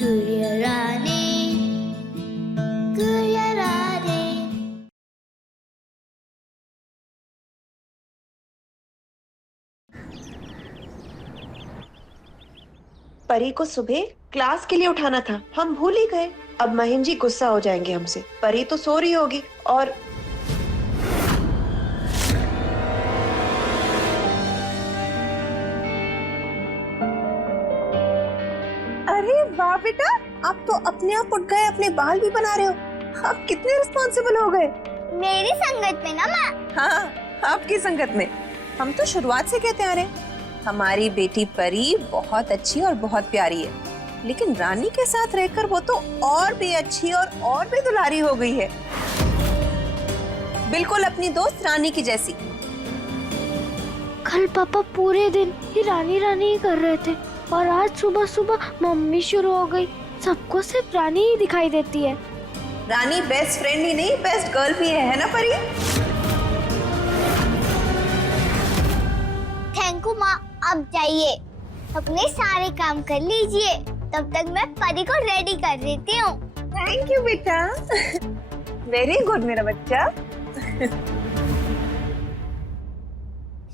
गुड़िया रानी, गुड़िया रानी। परी को सुबह क्लास के लिए उठाना था, हम भूल ही गए। अब महीन जी गुस्सा हो जाएंगे हमसे। परी तो सो रही होगी और अरे वाह बेटा, आप तो अपने आप उठ गए, अपने बाल भी बना रहे हो। आप कितने रिस्पॉन्सिबल हो गए। मेरी संगत में ना माँ। हाँ, आपकी संगत में। हम तो शुरुआत से कहते आ रहे हैं, हमारी बेटी परी बहुत अच्छी और बहुत प्यारी है, लेकिन रानी के साथ रहकर वो तो और भी अच्छी और भी दुलारी हो गई है, बिल्कुल अपनी दोस्त रानी की जैसी। कल पापा पूरे दिन ही रानी रानी ही कर रहे थे और आज सुबह सुबह मम्मी शुरू हो गई। सबको सिर्फ रानी ही दिखाई देती है। रानी बेस्ट फ्रेंड ही नहीं, बेस्ट गर्ल भी है ना परी? थैंक यू माँ, अब जाइए, अपने सारे काम कर लीजिए, तब तक मैं परी को रेडी कर देती हूँ। थैंक यू बेटा, वेरी गुड मेरा बच्चा।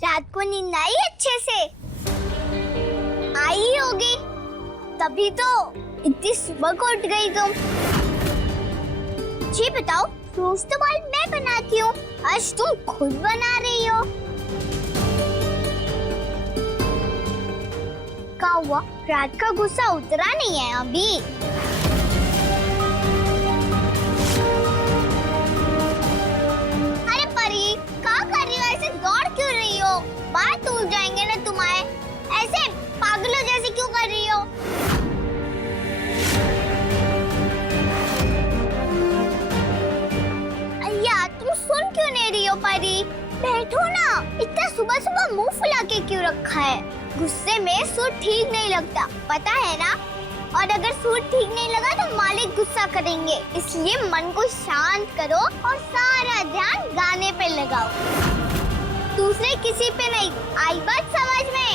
रात को नींद आई अच्छे से? आई होगी, तभी तो इतनी सुबह को उठ गई तुम। जी बताओ, रोज तो बाल मैं बनाती हूँ, आज तुम खुद बना रही हो। क्या हुआ, रात का गुस्सा उतरा नहीं है अभी? अरे परी, क्या कर रही हो? ऐसे दौड़ क्यों रही हो? बाल टूट जाएंगे ना तुम्हारे। ऐसे पागलों जैसे क्यों कर रही हो? अय्या, तुम सुन क्यों नहीं रही हो परी? बैठो ना, इतना सुबह सुबह मुंह फुला के क्यों रखा है? गुस्से में सूट ठीक नहीं लगता, पता है ना? और अगर सूट ठीक नहीं लगा तो मालिक गुस्सा करेंगे, इसलिए मन को शांत करो और सारा ध्यान गाने पे लगाओ, दूसरे किसी पे नहीं। आई बात समझ में?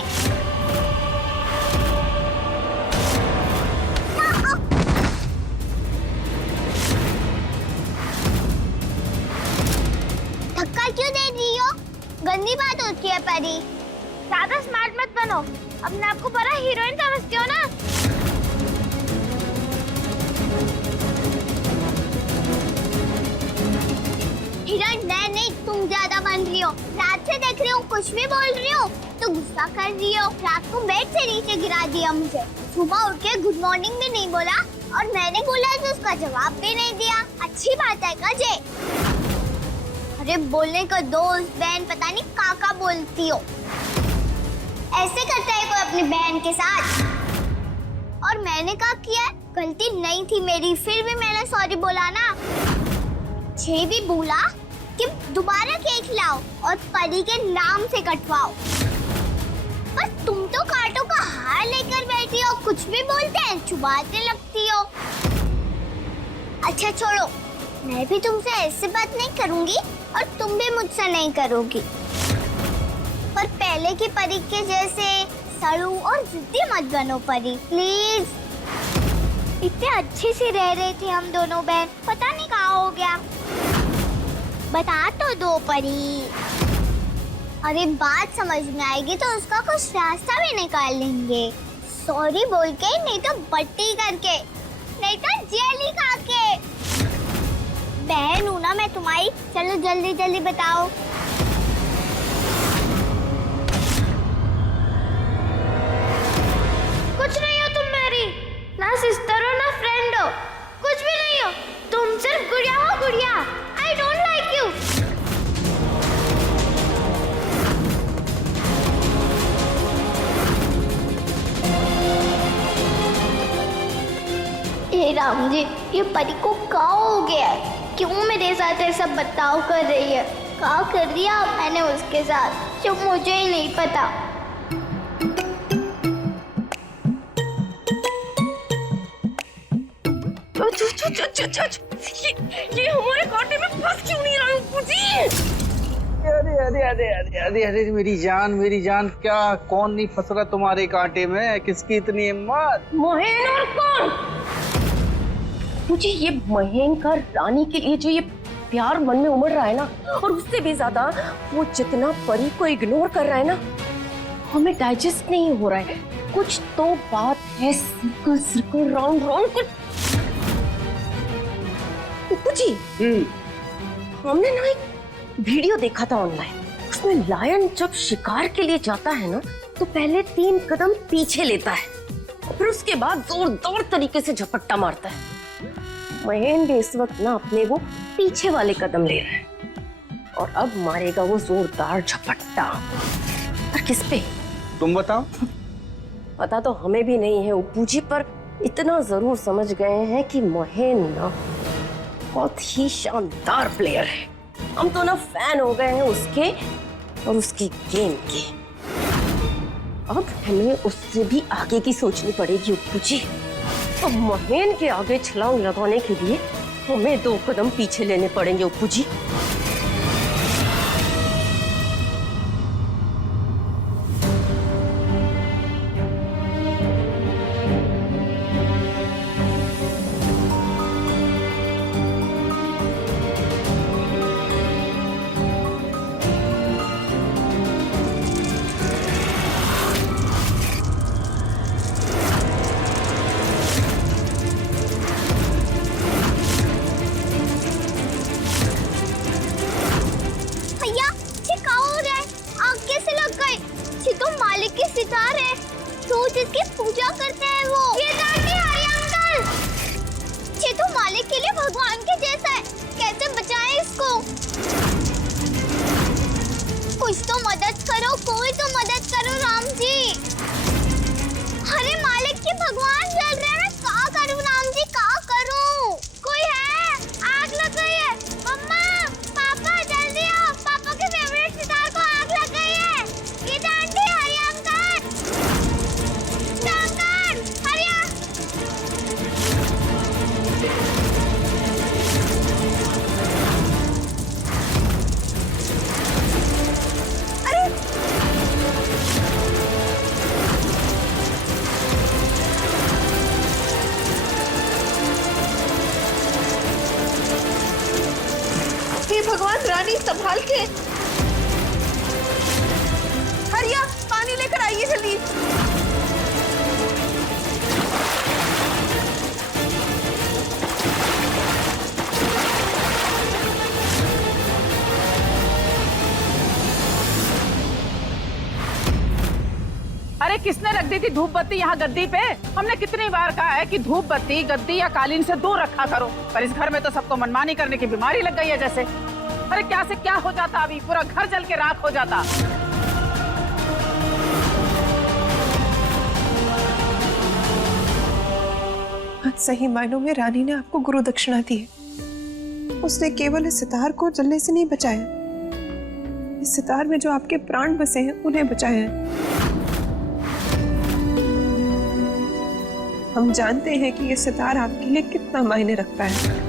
धक्का क्यों दे रही हो? गंदी बात होती है परी। ज्यादा स्मार्ट मत बनो, अपने आप को बड़ा हीरोइन समझती हो ना। हीरोइन नहीं, तुम ज्यादा बन रही हो। रात से देख रही हूँ, कुछ भी बोल रही हो तो गुस्सा कर रही हो। रात को बेड से नीचे गिरा दिया मुझे, सुबह उठ के गुड मॉर्निंग भी नहीं बोला, और मैंने बोला तो उसका जवाब भी नहीं दिया। अच्छी बात है क्या जे? अरे बोलने को दोस्त बहन पता नहीं काका बोलती हो। ऐसे करता है कोई अपनी बहन के साथ? और मैंने क्या किया? गलती नहीं थी मेरी, फिर भी मैंने सॉरी बोला ना। ये भी बोला कि दोबारा केक लाओ और परी के नाम से कटवाओ, पर तुम तो कांटों का हार लेकर बैठी हो, कुछ भी बोलते हैं चुबाने लगती हो। अच्छा छोड़ो, मैं भी तुमसे ऐसे बात नहीं करूंगी और तुम भी मुझसे नहीं करोगी, पर पहले की परी के जैसे सड़ू और जिद्दी मत बनो परी, प्लीज। इतने अच्छे से रह रहे थे हम दोनों बहन, पता नहीं कहाँ हो गया। बता तो दो परी। अरे बात समझ में आएगी तो उसका कुछ रास्ता भी निकाल लेंगे, सॉरी बोल के, नहीं तो बट्टी करके, नहीं तो जेली खा के। बहन हूँ ना मैं तुम्हारी, चलो जल्दी जल्दी बताओ। कुछ नहीं हो तुम मेरी, ना सिस्टर हो ना फ्रेंड हो, कुछ भी नहीं हो। तुम सिर्फ गुड़िया हो, गुड़िया। I don't like you. हे राम जी, ये परी को क्या हो गया है? क्यों मेरे साथ ऐसा बर्ताव कर रही है? क्या कर दिया मैंने उसके साथ जो मुझे ही नहीं पता? ये हमारे कांटे में फंस क्यों नहीं रहा हूँ मुझे? अरे अरे अरे अरे अरे अरे मेरी जान, क्या कौन नहीं फंस रहा तुम्हारे कांटे में? किसकी इतनी हिम्मत? मोहन और कौन? मुझे ये महेंद्र का रानी के लिए जो ये प्यार मन में उमड़ रहा है ना, और उससे भी ज्यादा वो जितना परी को इग्नोर कर रहा है ना, हमें डाइजेस्ट नहीं हो रहा है। कुछ तो बात है, सर्कल सर्कल राउंड राउंड कुछ। जी हमने ना एक वीडियो देखा था ऑनलाइन, उसमें लायन जब शिकार के लिए जाता है ना तो पहले 3 कदम पीछे लेता है, फिर उसके बाद जोरदार तरीके से झपट्टा मारता है। महेंद्र इस वक्त ना अपने वो पीछे वाले कदम ले रहा है और अब मारेगा वो जोरदार झपट्टा। पर किस पे? तुम बताओ। पता तो हमें भी नहीं है उप्पू जी, पर इतना जरूर समझ गए हैं कि महेंद्र ना बहुत ही शानदार प्लेयर है। हम तो ना फैन हो गए हैं उसके और उसकी गेम के। अब हमें उससे भी आगे की सोचनी पड़ेगी उप्पू जी। अब महेंद्र के आगे छलांग लगाने के लिए हमें 2 कदम पीछे लेने पड़ेंगे उप्पू जी। रोज इसकी पूजा करते हैं वो। ये डांडी हरी अंकल, ये तो मालिक के लिए भगवान के जैसा है, कैसे बचाएं इसको? कुछ तो मदद करो, कोई तो मदद करो राम जी। अरे मालिक के भगवान जल रहे हैं, क्या करूं राम जी, क्या करूं? कोई है? आग लग गई है। मम्मा पापा जल्दी आओ, पापा के फेवरेट सितार को आग लग गई है। ये डांडी हरी अंकल, डांकर हरिया। हे भगवान, रानी संभाल के। हरिया पानी लेकर आइए जल्दी। अरे किसने रख दी थी धूप बत्ती यहाँ गद्दी पे? हमने कितनी बार कहा है कि धूप बत्ती गद्दी या कालीन से दूर रखा करो, पर इस घर में तो सबको मनमानी करने की बीमारी लग गई है जैसे। अरे क्या से क्या हो जाता, अभी पूरा घर जल के राख हो जाता। सही मायनों में रानी ने आपको गुरु दक्षिणा दी है। उसने केवल इस सितार को जलने से नहीं बचाया, इस सितार में जो आपके प्राण बसे हैं उन्हें बचाया है। हम जानते हैं कि ये सितार आपके लिए कितना मायने रखता है।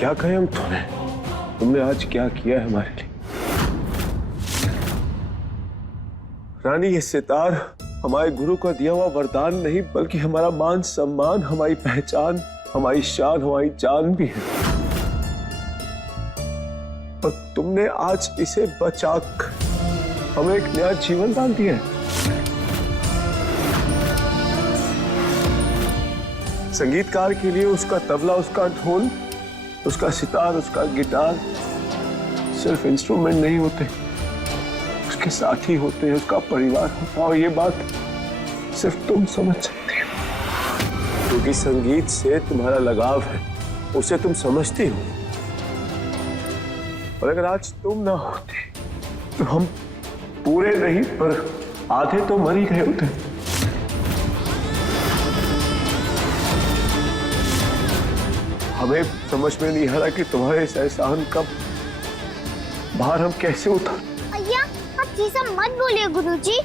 क्या कहें हम तुम्हें, तुमने आज क्या किया है हमारे लिए। रानी, ये सितार हमारे गुरु का दिया हुआ वरदान नहीं, बल्कि हमारा मान सम्मान, हमारी पहचान, हमारी शान, हमारी जान भी है। और तुमने आज इसे बचाकर हमें एक नया जीवन दान दिया है। संगीतकार के लिए उसका तबला, उसका ढोल, उसका सितार, उसका गिटार सिर्फ इंस्ट्रूमेंट नहीं होते, उसके साथी होते हैं, उसका परिवार होता है। और ये बात सिर्फ तुम समझ सकते हो। क्योंकि संगीत से तुम्हारा लगाव है, उसे तुम समझती हो। और अगर आज तुम ना होते तो हम पूरे नहीं पर आधे तो मर ही गए होते। हमें समझ में नहीं आ रहा कि तुम्हारे इस एहसान का भार हम कैसे उतार। भैया आप ये सब मत बोलिए गुरुजी।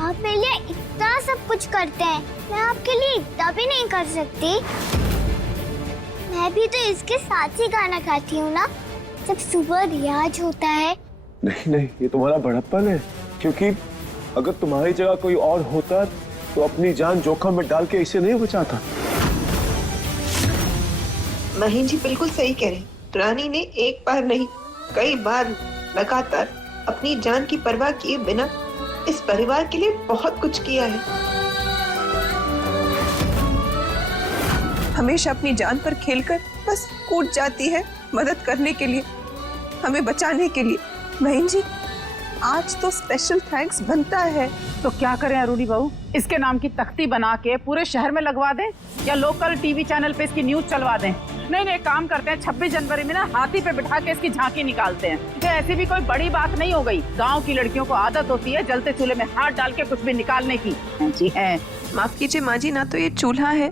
आप मेरे लिए इतना सब कुछ करते हैं, मैं आपके लिए इतना भी नहीं कर सकती। मैं भी तो इसके साथ ही गाना गाती हूँ ना, जब सुबह रियाज होता है। नहीं नहीं, ये तुम्हारा बड़प्पन है, क्योंकि अगर तुम्हारी जगह कोई और होता तो अपनी जान जोखिम में डाल के इसे नहीं बचाता। महेंद्र जी बिल्कुल सही कह रहे हैं। रानी ने एक बार नहीं कई बार लगातार अपनी जान की परवाह किए बिना इस परिवार के लिए बहुत कुछ किया है। हमेशा अपनी जान पर खेलकर बस कूद जाती है मदद करने के लिए, हमें बचाने के लिए। बहन जी आज तो स्पेशल थैंक्स बनता है। तो क्या करें अरुणी बहू, इसके नाम की तख्ती बना के पूरे शहर में लगवा दें या लोकल टीवी चैनल पे इसकी न्यूज चलवा दें? नहीं नहीं, काम करते हैं 26 जनवरी में ना हाथी पे बिठा के इसकी झांकी निकालते हैं। ये ऐसी भी कोई बड़ी बात नहीं हो गई। गांव की लड़कियों को आदत होती है जलते चूल्हे में हाथ डाल के कुछ भी निकालने की। जी है। माफ कीजिए माँ जी, ना तो ये चूल्हा है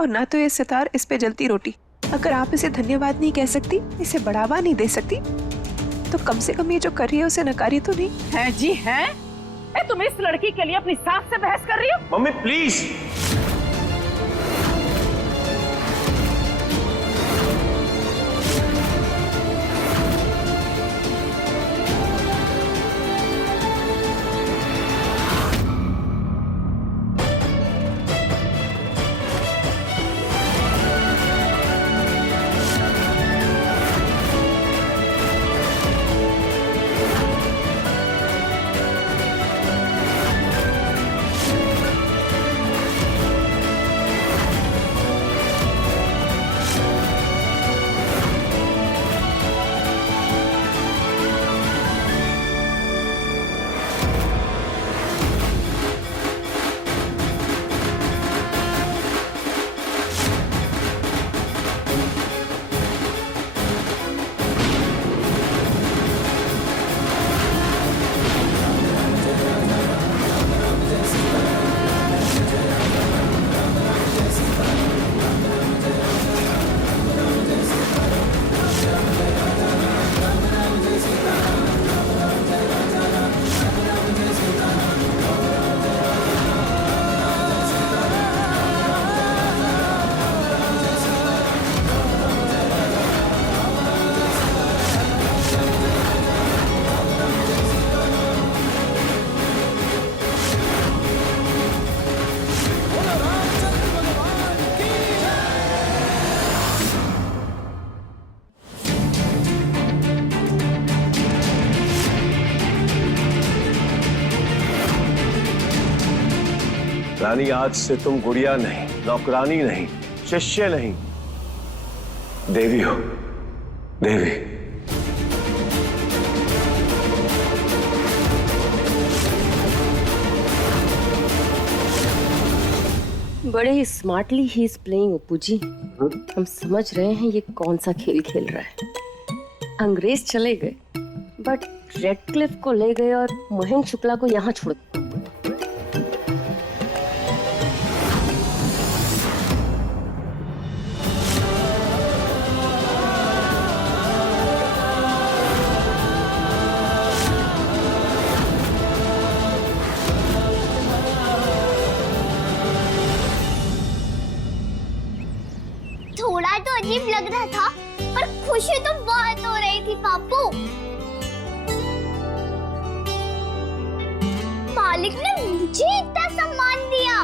और ना तो ये सितार, इस पे जलती रोटी। अगर आप इसे धन्यवाद नहीं कह सकती, इसे बढ़ावा नहीं दे सकती, तो कम से कम ये जो कर रही है उसे नकारी तो नहीं है। जी है। तुम इस लड़की के लिए अपनी सास से बहस कर रही हो? Mummy please. रानी, आज से तुम गुड़िया नहीं, नौकरानी नहीं, शिष्य नहीं, देवी हो। देवी। बड़े ही smartly he is playing Appu ji. हम समझ रहे हैं ये कौन सा खेल खेल रहा है। अंग्रेज चले गए बट रेडक्लिफ को ले गए और महेंद्र शुक्ला को यहाँ छोड़ दिया। थोड़ा तो अजीब लग रहा था, पर खुशी तो बहुत हो रही थी पापू। मालिक ने मुझे इतना सम्मान दिया।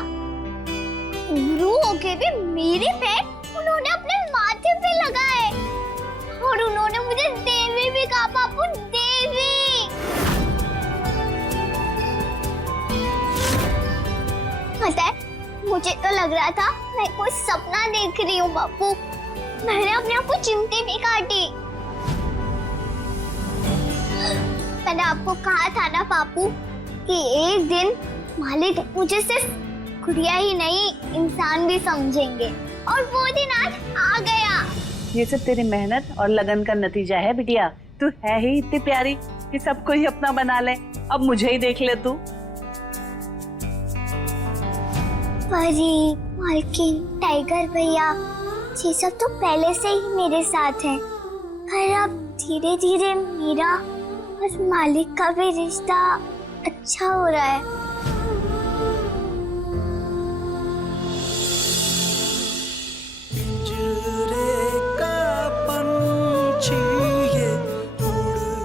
गुरु होके भी मेरे पैर उन्होंने अपने माथे पे लगाए और उन्होंने मुझे देवी भी कहा। पापू देवी। पता है, मुझे तो लग रहा था मैं कोई सपना देख रही हूँ बापू। मैंने अपने आप को चिमटी भी काटी। मैंने आपको कहा था ना पापू कि एक दिन मालिक मुझे सिर्फ गुड़िया ही नहीं इंसान भी समझेंगे, और वो दिन आज आ गया। ये सब तेरी मेहनत और लगन का नतीजा है बिटिया। तू है ही इतनी प्यारी कि सबको ही अपना बना ले। अब मुझे ही देख ले तू। परी, मालकिन, टाइगर भैया, ये सब तो पहले से ही मेरे साथ हैं, पर अब धीरे धीरे मेरा और मालिक का भी रिश्ता अच्छा हो रहा है।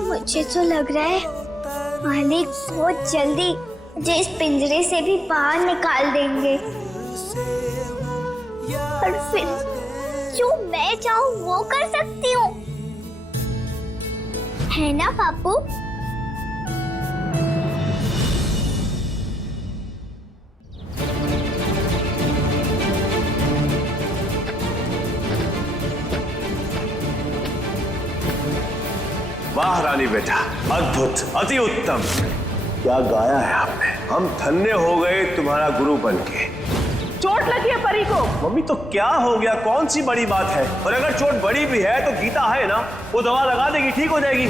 मुझे तो लग रहा है मालिक बहुत जल्दी मुझे इस पिंजरे से भी बाहर निकाल देंगे, और फिर जो मैं चाहूँ वो कर सकती हूँ, है ना पापू? वाह रानी बेटा, अद्भुत, अति उत्तम। क्या गाया है आपने। हम धन्य हो गए तुम्हारा गुरु बनके। चोट लगी है परी को। मम्मी तो क्या हो गया, कौन सी बड़ी बात है। और अगर चोट बड़ी भी है तो गीता है ना, वो दवा लगा देगी, ठीक हो जाएगी।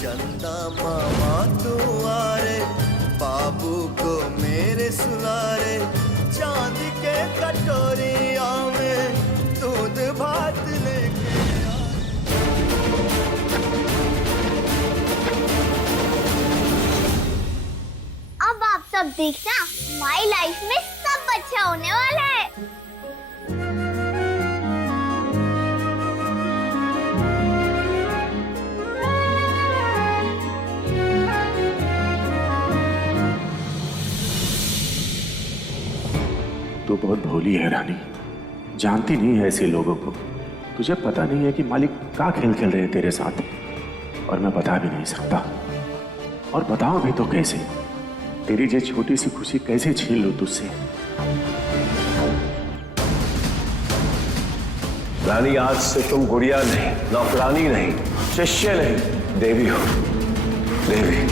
चंदा मामा तू आरे, बाबू को मेरे सुनारे, चांद के कटोरिया में दूध भात लेके अब आप सब देखना, माई लाइफ में सब अच्छा होने वाला है। तू बहुत भोली है रानी, जानती नहीं है ऐसे लोगों को। तुझे पता नहीं है कि मालिक क्या खेल खेल रहे हैं तेरे साथ, और मैं बता भी नहीं सकता। और बताओ भी तो कैसे, तेरी ये छोटी सी खुशी कैसे छीन लूं तुझसे। रानी, आज से तुम गुड़िया नहीं, नौकरानी नहीं, शिष्य नहीं, देवी हो, देवी।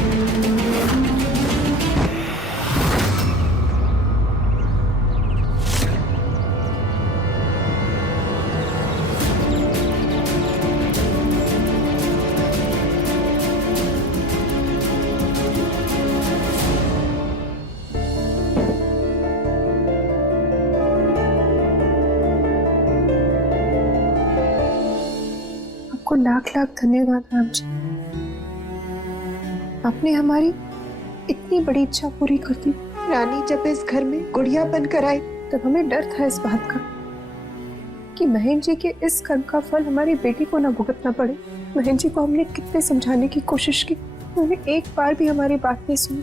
आपको लाख लाख धन्यवाद राम जी। आपने हमारी इतनी बड़ी इच्छा पूरी कर दी। रानी जब इस घर में गुड़िया बनकर आई तब हमें डर था इस बात का कि महेंद्र जी के इस कर्म का फल हमारी बेटी को ना भुगतना पड़े। महेंद्र जी को हमने कितने समझाने की कोशिश की, उन्होंने एक बार भी हमारी बात नहीं सुनी।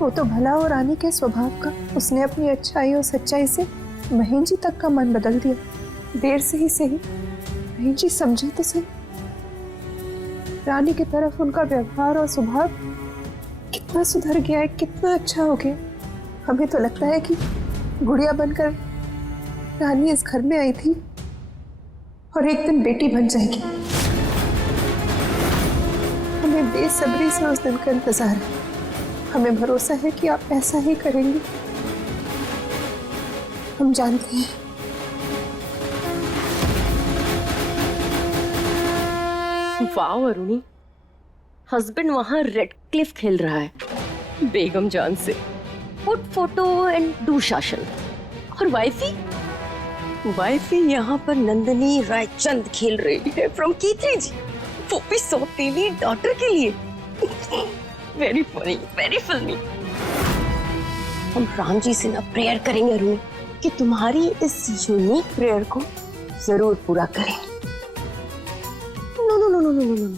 वो तो भला हो रानी के स्वभाव का, उसने अपनी अच्छाई और सच्चाई से महेंद्र जी तक का मन बदल दिया। देर से ही सही, महेंद्र जी समझे तो सही। रानी की तरफ उनका व्यवहार और स्वभाव कितना सुधर गया है, कितना अच्छा हो गया। हमें तो लगता है कि गुड़िया बनकर रानी इस घर में आई थी और एक दिन बेटी बन जाएगी। हमें बेसब्री से उस दिन का इंतजार है। हमें भरोसा है कि आप ऐसा ही करेंगे। हम जानते हैं। वाह अरुणी, हस्बैंड वहां रेड क्लिफ खेल रहा है बेगम जान से। पुट फोटो एंड डू शासन। और वाइफी यहाँ पर नंदिनी रायचंद खेल रही है फ्रॉम कीत्री जी, वो भी सौतेली डॉटर के लिए। वेरी फनी, वेरी फिल्मी। हम राम जी से ना प्रेयर करेंगे अरुणी कि तुम्हारी इस यूनिक प्रेयर को जरूर पूरा करें। No no no no no no no,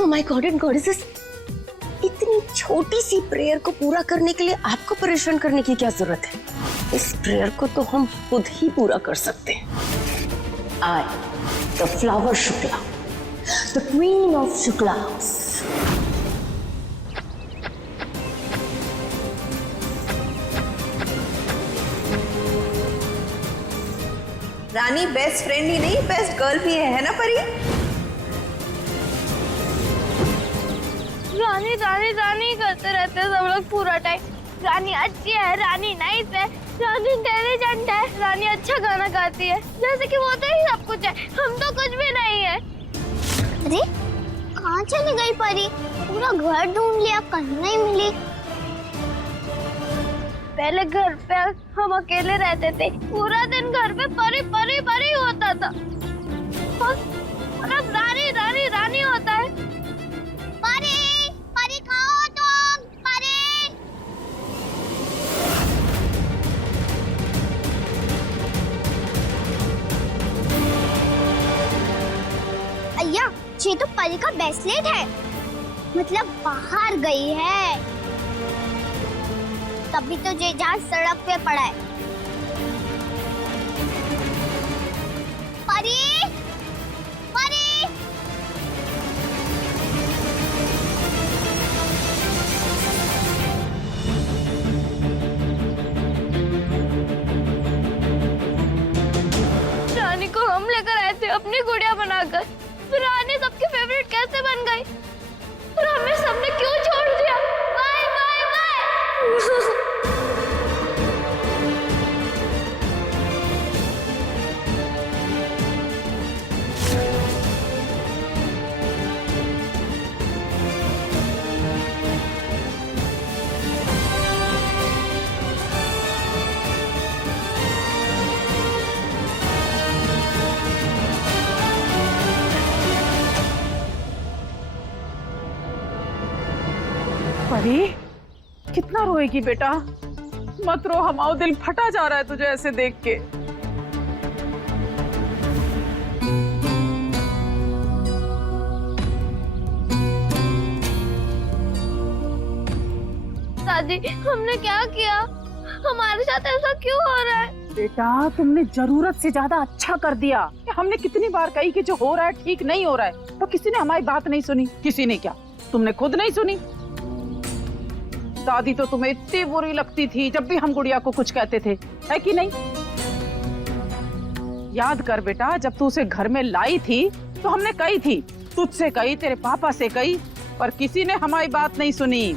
oh my god and goddesses, इतनी छोटी सी प्रेयर को पूरा करने के लिए आपको परेशान करने की क्या जरूरत है। इस प्रेयर को तो हम खुद ही पूरा कर सकते हैं। I the flower Shukla, the queen of Shukla house, Rani best friend ही नहीं बेस्ट गर्ल भी है ना परी? रानी रानी रानी करते रहते हैं सब लोग पूरा टाइम। रानी अच्छी है, रानी नाइस है, रानी इंटेलिजेंट है, रानी अच्छा गाना गाती है, जैसे कि वो तो ही सब कुछ है, हम तो कुछ भी नहीं है। अरे कहाँ चली गई परी? पूरा घर ढूंढ लिया, कहीं नहीं मिली। पहले घर पे हम अकेले रहते थे, पूरा दिन घर पे परी परी परी होता था, और अब रानी रानी रानी होता है। परी परी कहाँ हो तुम? परी अय्या, ये तो परी का ब्रेसलेट है, मतलब बाहर गई है, तभी तो ये जहाज सड़क पे पड़ा है। परी परी रानी को हम लेकर आए थे अपनी गुड़िया बनाकर, फिर रानी सबकी फेवरेट कैसे बन गई? और हमें सबने क्यों छोड़ दिया? Bye bye bye. परी कितना रोएगी बेटा? मत रो, हमारा दिल फटा जा रहा है तुझे ऐसे देख के। दादी हमने क्या किया? हमारे साथ ऐसा क्यों हो रहा है? बेटा तुमने जरूरत से ज्यादा अच्छा कर दिया। हमने कितनी बार कही कि जो हो रहा है ठीक नहीं हो रहा है, तो किसी ने हमारी बात नहीं सुनी। किसी ने क्या, तुमने खुद नहीं सुनी। दादी तो तुम्हें इतनी बुरी लगती थी जब भी हम गुड़िया को कुछ कहते थे, है कि नहीं? याद कर बेटा, जब तू उसे घर में लाई थी तो हमने कही थी, तुझसे कही, तेरे पापा से कही, पर किसी ने हमारी बात नहीं सुनी।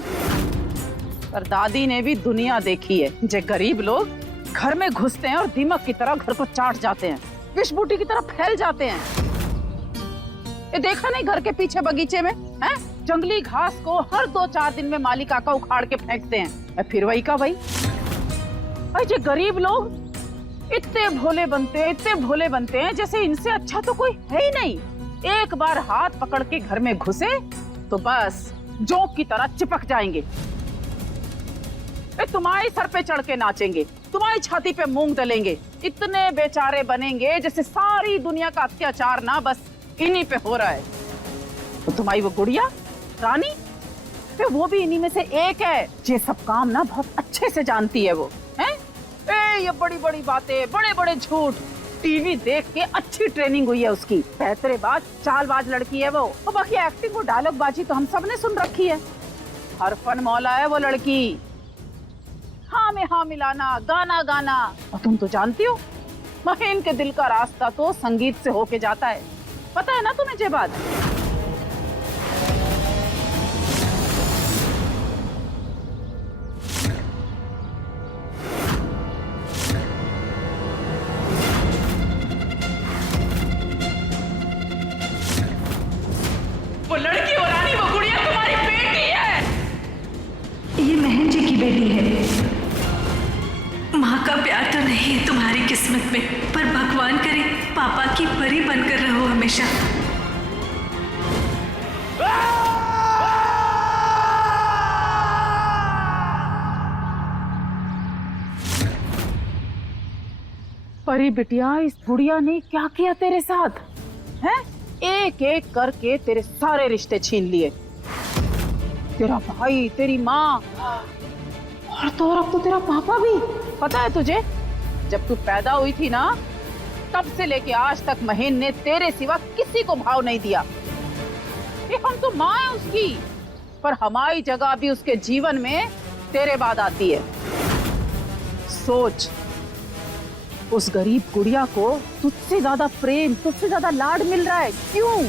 पर दादी ने भी दुनिया देखी है, जो गरीब लोग घर में घुसते हैं और दीमक की तरह घर को चाट जाते हैं, विष बूटी की तरह फैल जाते हैं। ये देखा नहीं घर के पीछे बगीचे में है? जंगली घास को हर 2-4 दिन में माली काका उखाड़ के फेंकते हैं, फिर वही का वही। ये गरीब लोग इतने भोले बनते हैं, इतने भोले बनते हैं, जैसे इनसे अच्छा तो कोई है ही नहीं। एक बार हाथ पकड़ के घर में घुसे तो बस जोंक की तरह चिपक जाएंगे। तुम्हारे सर पे चढ़ के नाचेंगे, तुम्हारी छाती पे मूंग दलेंगे, इतने बेचारे बनेंगे जैसे सारी दुनिया का अत्याचार ना बस इन्हीं पे हो रहा है। तो तुम्हारी वो गुड़िया रानी, वो भी इन्हीं में से एक है। ये सब काम ना बहुत अच्छे से जानती है वो, हैं? ये बड़ी बड़ी बातें, बड़े बड़े झूठ, टीवी देख के अच्छी ट्रेनिंग हुई है उसकी। पैतरेबाज, चालबाज लड़की है वो। और बाकी एक्टिंग और डायलॉग बाजी तो हम सब ने सुन रखी है। हर फन मौला है वो लड़की। हाँ में हाँ मिलाना, गाना गाना। और तुम तो जानती हो महेन के दिल का रास्ता तो संगीत से होके जाता है, पता है ना तुम्हें ये बात? वो लड़की, वो रानी, वो गुड़िया तुम्हारी बेटी है। ये महन जी की बेटी है। माँ का प्यार तो नहीं है तुम्हारी किस्मत में, पर भगवान करे पापा की परी बनकर रहो हमेशा। परी बिटिया, इस बुढ़िया ने क्या किया तेरे साथ? हैं? एक एक करके तेरे सारे रिश्ते छीन लिए। तेरा भाई, तेरी माँ, और तो और अब तो तेरा पापा भी। पता है तुझे, जब तू पैदा हुई थी ना, तब से लेके आज तक महेन ने तेरे सिवा किसी को भाव नहीं दिया। ये हम तो माँ है उसकी, पर हमारी जगह भी उसके जीवन में तेरे बाद आती है। सोच, उस गरीब गुड़िया को तुझसे ज्यादा प्रेम, तुझसे ज्यादा लाड मिल रहा है, क्यों?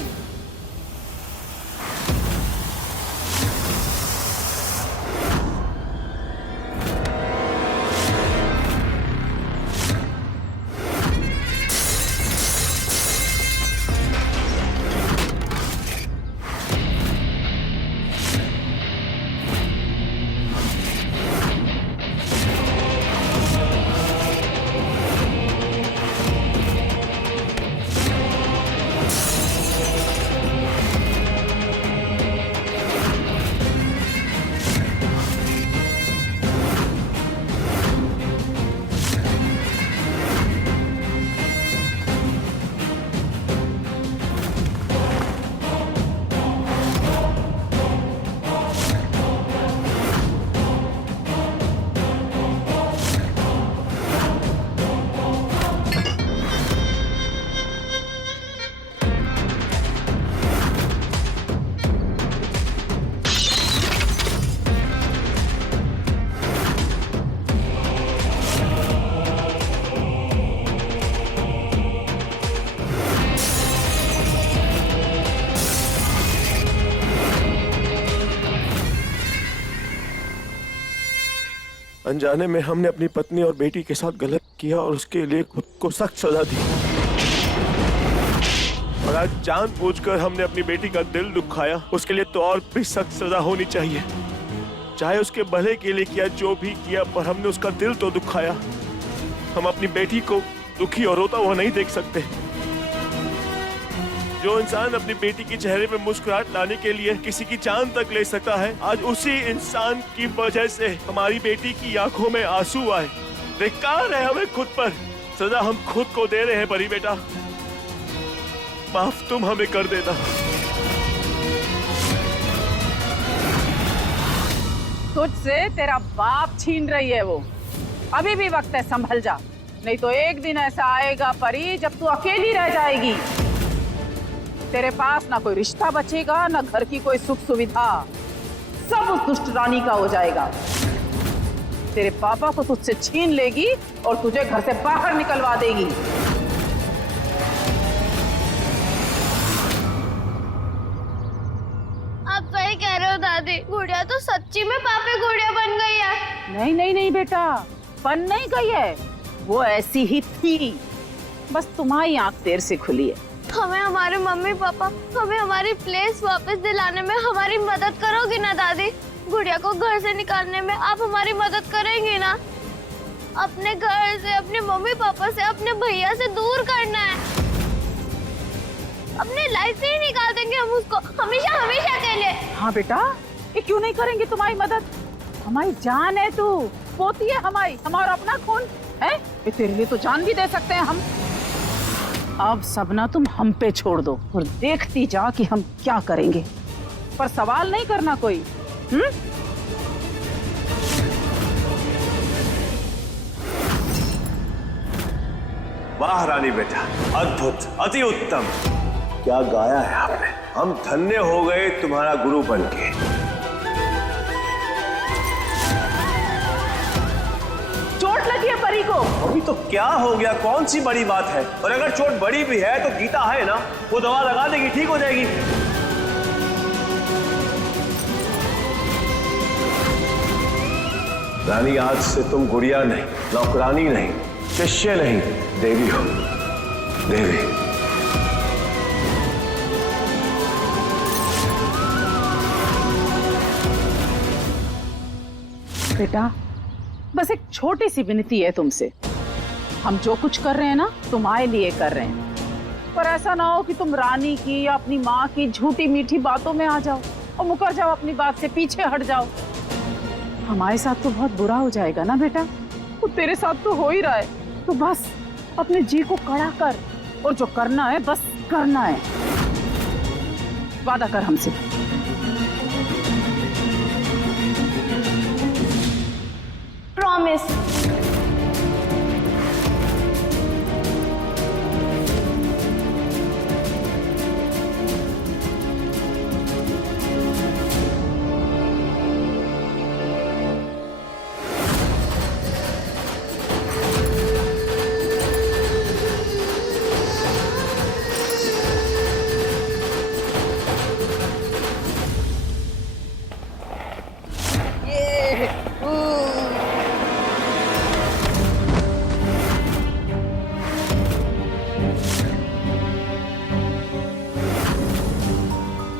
अनजाने में हमने अपनी पत्नी और बेटी के साथ गलत किया और उसके लिए खुद को सख्त सजा दी। और आज जानबूझकर हमने अपनी बेटी का दिल दुखाया, उसके लिए तो और भी सख्त सजा होनी चाहिए। चाहे उसके भले के लिए किया, जो भी किया, पर हमने उसका दिल तो दुखाया। हम अपनी बेटी को दुखी और रोता हुआ नहीं देख सकते। जो इंसान अपनी बेटी के चेहरे पे मुस्कुराहट लाने के लिए किसी की जान तक ले सकता है, आज उसी इंसान की वजह से हमारी बेटी की आंखों में आंसू आए। धिक्कार है हमें खुद पर, सजा हम खुद को दे रहे हैं। परी बेटा, माफ तुम हमें कर देना। तुझसे तेरा बाप छीन रही है वो। अभी भी वक्त है, संभल जा, नहीं तो एक दिन ऐसा आएगा परी जब तू अकेली रह जाएगी। तेरे पास ना कोई रिश्ता बचेगा, ना घर की कोई सुख सुविधा, सब उस दुष्ट रानी का हो जाएगा। तेरे पापा को तुझसे छीन लेगी और तुझे घर से बाहर निकलवा देगी। आप सही कह रहे हो दादी, गुड़िया तो सच्ची में पापी गुड़िया बन गई है। नहीं नहीं नहीं बेटा, बन नहीं गई है, वो ऐसी ही थी, बस तुम्हारी आंख देर से खुली है। हमें हमारे मम्मी पापा, हमें हमारी प्लेस वापस दिलाने में हमारी मदद करोगी ना दादी? गुड़िया को घर से निकालने में आप हमारी मदद करेंगी ना? अपने घर से, अपने मम्मी पापा से, अपने भैया से दूर करना है। अपने लाइफ से ही निकाल देंगे हम उसको, हमेशा हमेशा के लिए। हाँ बेटा, ये क्यों नहीं करेंगे तुम्हारी मदद? हमारी जान है तू, पोती है हमारी, हमारा अपना खून है, ये तेरे लिए तो जान भी दे सकते हैं हम। अब सबना तुम हम पे छोड़ दो और देखती जा कि हम क्या करेंगे, पर सवाल नहीं करना कोई। वाह रानी बेटा, अद्भुत, अति उत्तम, क्या गाया है आपने। हम धन्य हो गए तुम्हारा गुरु बनके। चोट लगी है परी को। अभी तो क्या हो गया, कौन सी बड़ी बात है? और अगर चोट बड़ी भी है तो गीता है ना, वो दवा लगा देगी, ठीक हो जाएगी। रानी, आज से तुम गुड़िया नहीं, नौकरानी नहीं, शिष्य नहीं, देवी हो। देवी। बेटा, बस एक छोटी सी विनती है तुमसे। हम जो कुछ कर रहे हैं ना, तुम्हारे लिए कर रहे हैं, पर ऐसा ना हो कि तुम रानी की या अपनी माँ की झूठी मीठी बातों में आ जाओ और मुकर जाओ, अपनी बात से पीछे हट जाओ। हमारे साथ तो बहुत बुरा हो जाएगा ना बेटा, वो तेरे साथ तो हो ही रहा है। तो बस अपने जी को कड़ा कर और जो करना है बस करना है। वादा कर हमसे। प्रॉमिस।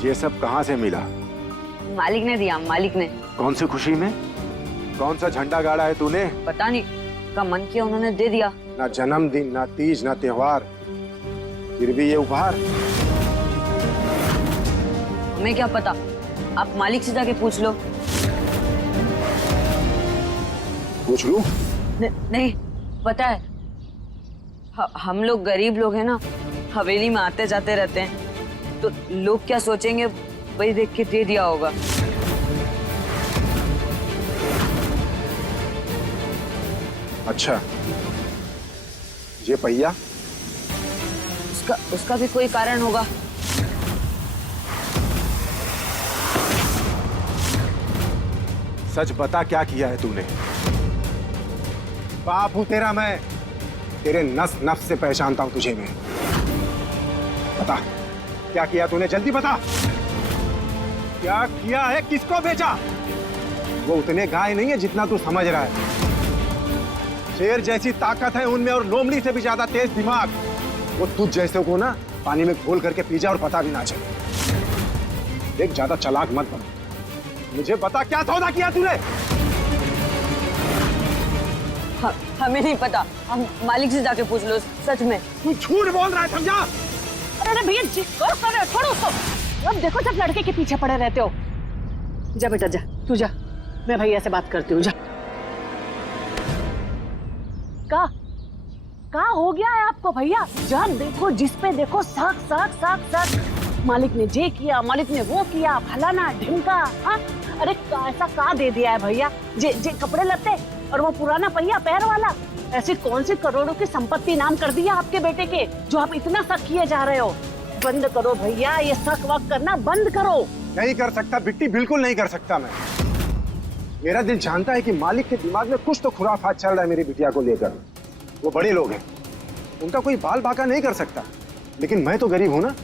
ये सब कहाँ से मिला? मालिक ने दिया, मालिक ने। कौन सी खुशी में? कौन सा झंडा गाड़ा है तूने? पता नहीं, का मन किया उन्होंने दे दिया। ना जन्मदिन, ना तीज, ना त्योहार, फिर भी ये उपहार। हमें क्या पता, आप मालिक से जाके पूछ लो। पूछ लूं? नहीं, पता है हम लोग गरीब लोग हैं ना, हवेली में आते जाते रहते हैं, तो लोग क्या सोचेंगे वही देख के दे दिया होगा। अच्छा, ये पहिया? उसका भी कोई कारण होगा। सच बता, क्या किया है तूने? बाप हूं तेरा मैं, तेरे नस नफ्स से पहचानता हूं तुझे मैं। बता, क्या किया तूने? जल्दी बता, क्या किया है? किसको बेचा? वो उतने गाय नहीं है जितना तू समझ रहा है। शेर जैसी ताकत है उनमें, और लोमड़ी से भी ज्यादा तेज दिमाग। वो तुझ जैसे को ना पानी में घोल करके पी जा और पता भी ना चले। देख, ज्यादा चालाक मत बन। मुझे बता, क्या सौदा किया तूने? हमें नहीं पता, हम मालिक से जाके पूछ लो। सच में तू झूठ बोल रहा है, समझा? अरे भैया जी, छोड़ो उसको। अब देखो, जब लड़के के पीछे पड़े रहते हो। जा बेटा जा, तू जा, मैं भैया से बात करती हूँ। जा। का हो गया है आपको भैया? जब देखो जिस पे देखो साख साख साख साख। मालिक ने ये किया, मालिक ने वो किया, फलाना ढिमका। हाँ, अरे ऐसा का दे दिया है भैया? जे कपड़े लत्ते और वो पुराना पहिया पैर वाला, ऐसी कौन सी करोड़ों की संपत्ति नाम कर दिया आपके बेटे के, जो आप इतना शक किए जा रहे हो? बंद करो भैया, ये शक वक करना बंद करो। नहीं कर सकता बिट्टी, बिल्कुल नहीं कर सकता मैं। मेरा दिल जानता है कि मालिक के दिमाग में कुछ तो खुराफात चल रहा है मेरी बिटिया को लेकर। वो बड़े लोग हैं, उनका कोई बाल बाका नहीं कर सकता, लेकिन मैं तो गरीब हूं ना।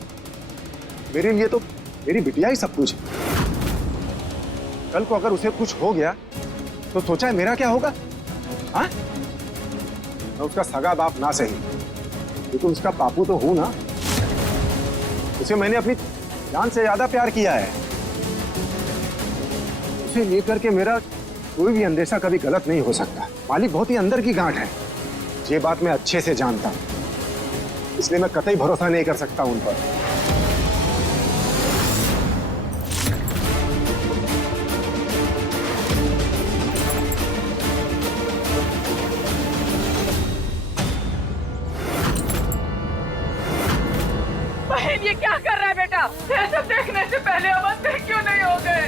मेरे लिए तो मेरी बिटिया ही सब कुछ है। कल को अगर उसे कुछ हो गया तो सोचा है मेरा क्या होगा? हाँ, मैं उसका सगा बाप ना सही, लेकिन उसका पापू तो हूं ना। उसे मैंने अपनी जान से ज्यादा प्यार किया है। उसे लेकर के मेरा कोई भी अंदेशा कभी गलत नहीं हो सकता। मालिक बहुत ही अंदर की गांठ है, ये बात मैं अच्छे से जानता हूं, इसलिए मैं कतई भरोसा नहीं कर सकता उन पर। बहन, ये क्या कर रहा है बेटा? ये सब देखने से पहले हम अंधे क्यों नहीं हो गए?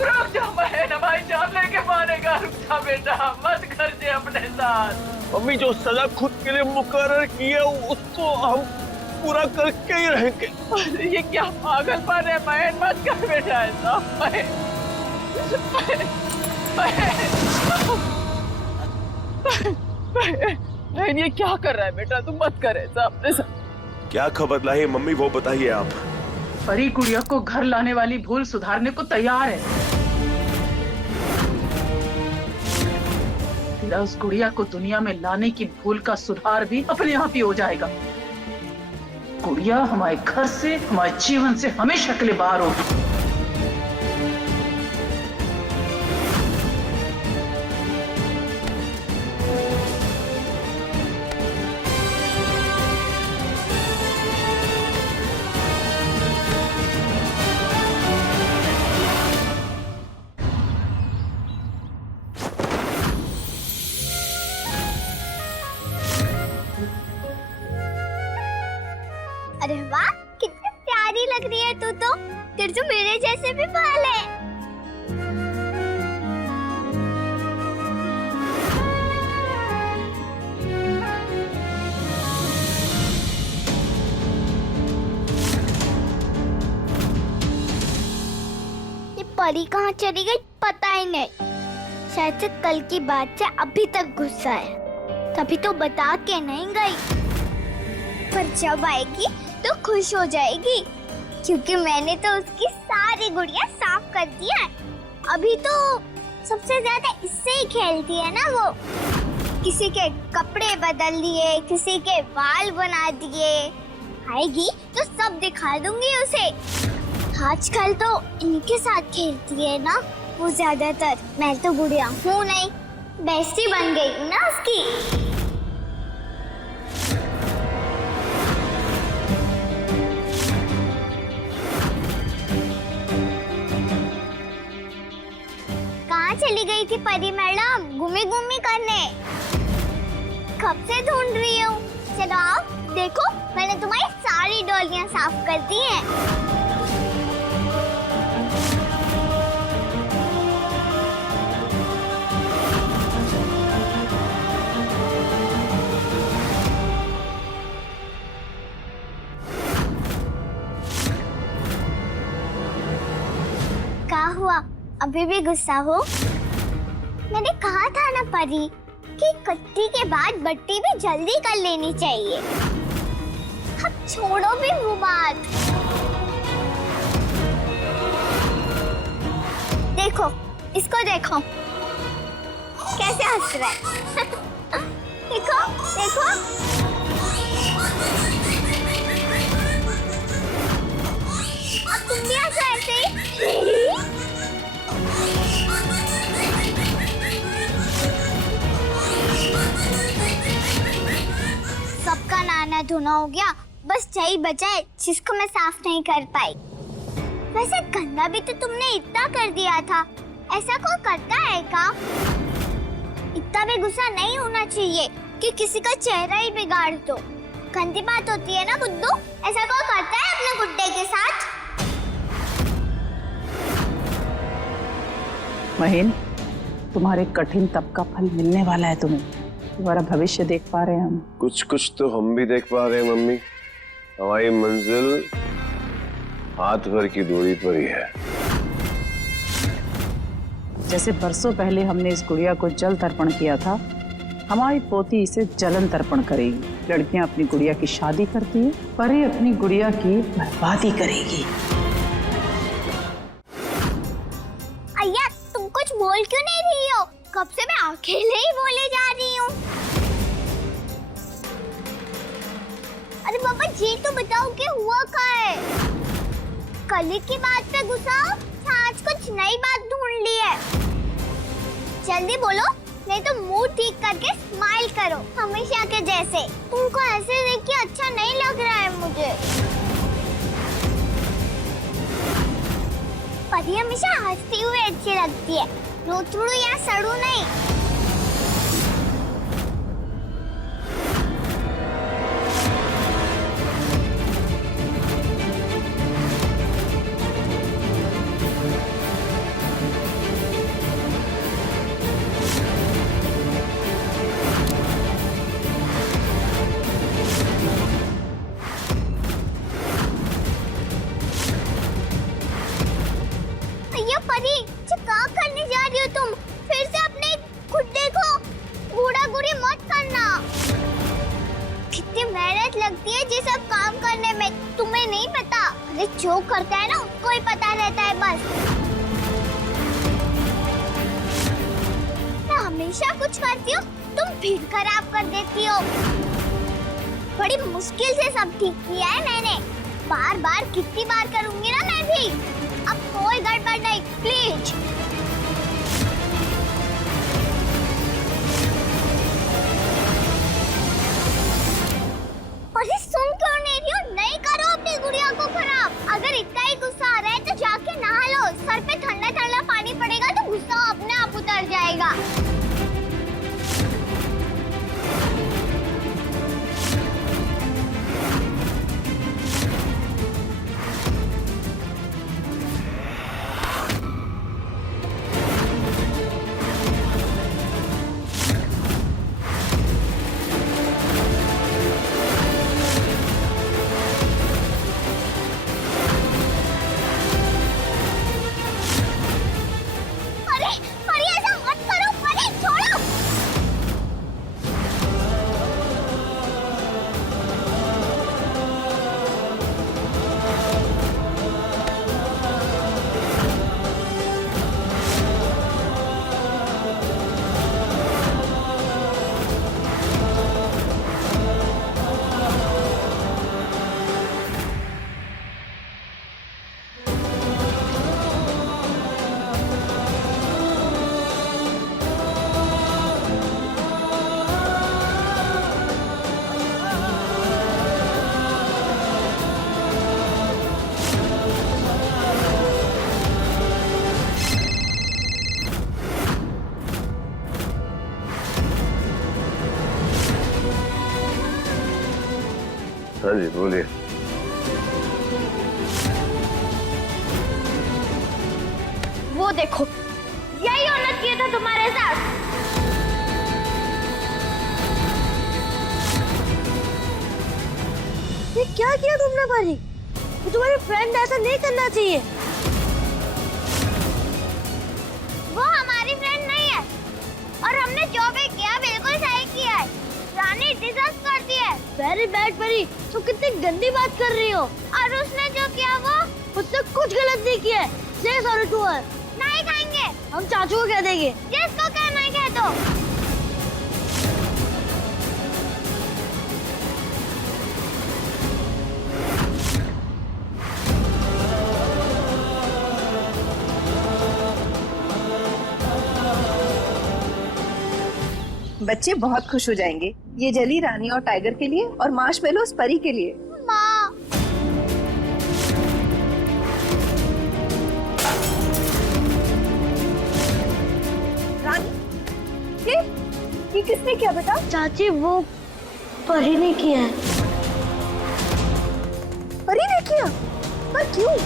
रुक जा बहन, हमारी जान लेके मारेगा। रुक जा बेटा, मत खर्चे अपने साथ। मम्मी, जो सजा खुद के लिए मुकर्रर की है उसको हम पूरा करके ही रहेंगे। ये क्या पागलपन है बहन? मत कर बेटा ऐसा। बहन, ये क्या कर रहा है बेटा? तुम मत कर ऐसा अपने साथ। क्या खबर लाई मम्मी, वो बताइए आप। परी गुड़िया को घर लाने वाली भूल सुधारने को तैयार है। फिर उस गुड़िया को दुनिया में लाने की भूल का सुधार भी अपने आप ही हो जाएगा। गुड़िया हमारे घर से, हमारे जीवन से हमेशा के लिए बाहर होगी। अरे वाह, कितनी प्यारी लग रही है तू तो। तेरे तो मेरे जैसे भी बाल है। ये परी कहाँ चली गई पता ही नहीं। शायद से कल की बात से अभी तक गुस्सा है, तभी तो बता के नहीं गई। पर जब आएगी तो खुश हो जाएगी, क्योंकि मैंने तो उसकी सारी गुड़िया साफ कर दिया है। अभी तो सबसे ज्यादा इससे ही खेलती है ना वो। किसी के कपड़े बदल दिए, किसी के बाल बना दिए, आएगी तो सब दिखा दूंगी उसे। आजकल तो इनके साथ खेलती है ना वो ज्यादातर। मैं तो गुड़िया हूँ नहीं, बेस्टी बन गई हूँ ना उसकी। कहाँ चली गई थी परी मैडम? घूमी घूमी करने कब से ढूंढ रही हूँ। चलो आओ देखो, मैंने तुम्हारी सारी डोलियां साफ कर दी हैं। क्या हुआ, अभी भी गुस्सा हो? मैंने कहा था ना परी कि कट्टी के बाद बट्टी भी जल्दी कर लेनी चाहिए। अब छोड़ो भी वो बात। देखो इसको, देखो कैसे हंस रहा है। देखो देखो, अब तुम भी हंसो ऐसे ही। सबका नहाना धोना हो गया, बस यही बचा है जिसको मैं साफ नहीं कर पाई। वैसे गंदा भी तो तुमने इतना कर दिया था, ऐसा कोई करता है क्या? इतना भी गुस्सा नहीं होना चाहिए कि किसी का चेहरा ही बिगाड़ दो। गंदी बात होती है ना बुद्धू, ऐसा कोई करता है अपने गुड्डे के साथ? महीन, तुम्हारे कठिन तप का फल मिलने वाला है तुम्हें। तुम्हारा भविष्य देख पा रहे हैं हम। कुछ कुछ तो हम भी देख पा रहे हैं मम्मी। हमारी मंजिल हाथ भर की दूरी पर ही है। जैसे बरसों पहले हमने इस गुड़िया को जल तर्पण किया था, हमारी पोती इसे जलन तर्पण करेगी। लड़कियां अपनी गुड़िया की शादी करती है, परी अपनी गुड़िया की बर्बादी करेगी। अय्या, तुम कुछ बोल क्यों नहीं रही हो? कब से मैं अकेले ही बोले जा रही हूँ। अरे पापा जी तो बताओ कि हुआ क्या है? कल की बात पे गुस्सा हो, आज कुछ नई बात ढूंढ ली है। जल्दी बोलो, नहीं तो मुंह ठीक करके स्माइल करो हमेशा के जैसे। तुमको ऐसे देख के अच्छा नहीं लग रहा है मुझे। परी हमेशा हंसती हुई अच्छी लगती है, रोतड़ू या सड़ू नहीं। परी, क्या करने जा रही हो तुम? फिर से अपने गुड्डे को बूढ़ा गुड़ी मत करना। कितनी मेहनत लगती है ये सब काम करने में, तुम्हें नहीं पता? अरे जो करता है ना उसको ही पता रहता है बस। मैं हमेशा कुछ करती हूँ, तुम फिर खराब कर देती हो। बड़ी मुश्किल से सब ठीक किया है मैंने। बार बार कितनी बार करूंगी ना मैं भी। अब कोई गड़बड़ नहीं, प्लीज। अरे सुन क्यों नहीं रही हो? नहीं करो अपनी गुड़िया को खराब। अगर इतना ही गुस्सा आ रहा है तो जाके नहा लो। सर पे ठंडा ठंडा पानी पड़ेगा तो गुस्सा अपने आप उतर जाएगा। हाँ जी बोलिए। वो देखो, यही औरत किया था तुम्हारे साथ। ये क्या किया तुमने भाजी? ये तुम्हारे फ्रेंड ऐसा नहीं करना चाहिए। वो हमारी फ्रेंड नहीं है और हमने जो भी किया बिल्कुल सही किया है। रानी डिजर्व करती है। वेरी बैड परी, तुम कितनी गंदी बात कर रही हो। और उसने जो किया वो उसने कुछ गलत नहीं किया है। से सॉरी टू हर। नहीं खाएंगे। हम चाचू को कह देंगे। जिसको कहना है कह दो। बच्चे बहुत खुश हो जाएंगे। ये जली रानी और टाइगर के लिए और मार्शमेलोस परी के लिए। माँ, रानी ये किसने किया बेटा? चाची वो परी ने किया है। परी ने किया? पर क्यों?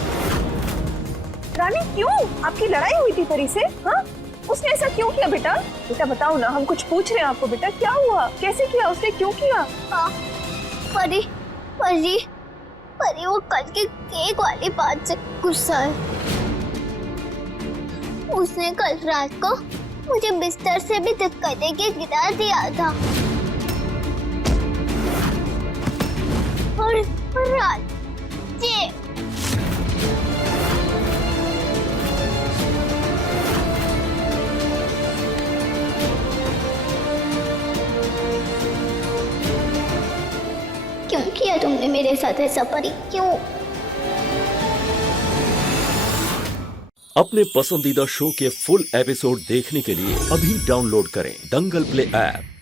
रानी क्यों? आपकी लड़ाई हुई थी परी से? हाँ, उसने ऐसा क्यों किया बेटा? बेटा बताओ ना, हम कुछ पूछ रहे हैं आपको। बेटा क्या हुआ? कैसे किया? उसने क्यों किया? हाँ, परी परी परी वो कल के केक वाली बात से गुस्सा है। उसने कल रात को मुझे बिस्तर से भी धक्का देके गिरा दिया था। और रात ये क्यों किया तुमने मेरे साथ ऐसा परी? क्यों? अपने पसंदीदा शो के फुल एपिसोड देखने के लिए अभी डाउनलोड करें दंगल प्ले ऐप।